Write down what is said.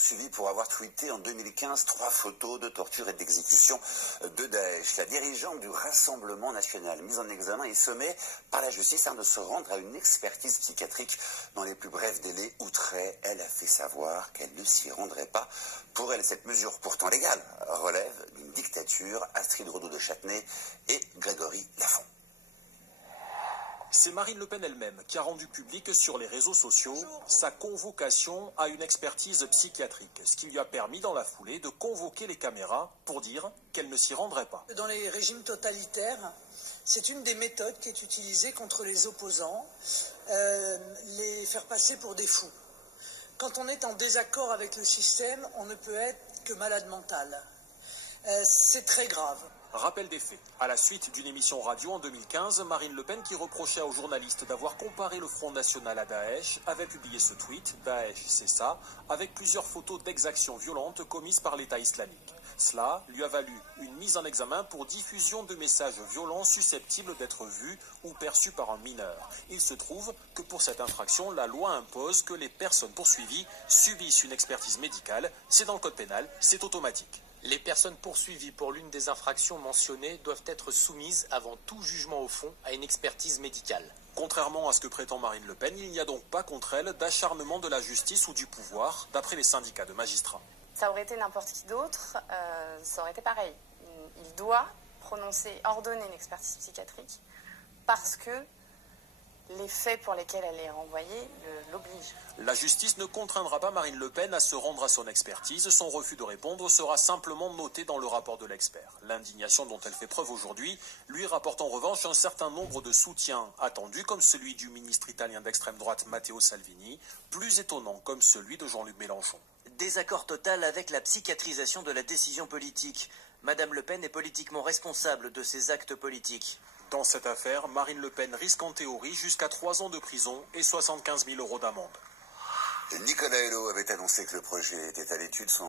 poursuivie pour avoir tweeté en 2015 3 photos de torture et d'exécution de Daesh. La dirigeante du Rassemblement national, mise en examen, est sommée par la justice de se rendre à une expertise psychiatrique dans les plus brefs délais. Outrée, elle a fait savoir qu'elle ne s'y rendrait pas. Pour elle, cette mesure pourtant légale relève d'une dictature. Astrid Renaud de Châtenay et Grégory Lafont. C'est Marine Le Pen elle-même qui a rendu public sur les réseaux sociaux sa convocation à une expertise psychiatrique, ce qui lui a permis dans la foulée de convoquer les caméras pour dire qu'elle ne s'y rendrait pas. Dans les régimes totalitaires, c'est une des méthodes qui est utilisée contre les opposants, les faire passer pour des fous. Quand on est en désaccord avec le système, on ne peut être que malade mental. C'est très grave. Rappel des faits. À la suite d'une émission radio en 2015, Marine Le Pen, qui reprochait aux journalistes d'avoir comparé le Front National à Daesh, avait publié ce tweet « Daesh, c'est ça », avec plusieurs photos d'exactions violentes commises par l'État islamique. Cela lui a valu une mise en examen pour diffusion de messages violents susceptibles d'être vus ou perçus par un mineur. Il se trouve que pour cette infraction, la loi impose que les personnes poursuivies subissent une expertise médicale. C'est dans le code pénal, c'est automatique. Les personnes poursuivies pour l'une des infractions mentionnées doivent être soumises avant tout jugement au fond à une expertise médicale. Contrairement à ce que prétend Marine Le Pen, il n'y a donc pas contre elle d'acharnement de la justice ou du pouvoir, d'après les syndicats de magistrats. Ça aurait été n'importe qui d'autre, ça aurait été pareil. Il doit ordonner une expertise psychiatrique parce que les faits pour lesquels elle est renvoyée l'obligent. La justice ne contraindra pas Marine Le Pen à se rendre à son expertise. Son refus de répondre sera simplement noté dans le rapport de l'expert. L'indignation dont elle fait preuve aujourd'hui lui rapporte en revanche un certain nombre de soutiens attendus, comme celui du ministre italien d'extrême droite Matteo Salvini, plus étonnant comme celui de Jean-Luc Mélenchon. Désaccord total avec la psychiatrisation de la décision politique. Madame Le Pen est politiquement responsable de ses actes politiques. Dans cette affaire, Marine Le Pen risque en théorie jusqu'à 3 ans de prison et 75 000 € d'amende. Nicolas Hulot avait annoncé que le projet était à l'étude.